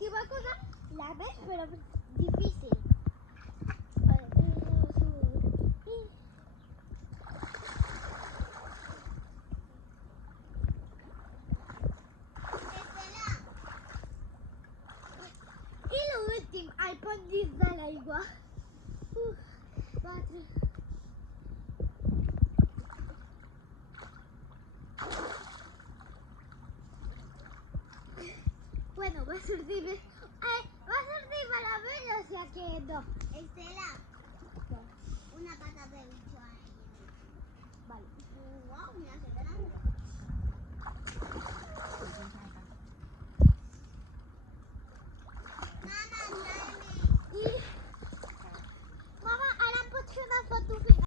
última cosa, la ves, pero difícil. Y lo último, al poner de l'aigua. Batre. Bueno, va a sortir meravella, o sea que no. Estela, una pata de bicho ahí. Vale. Wow, mira.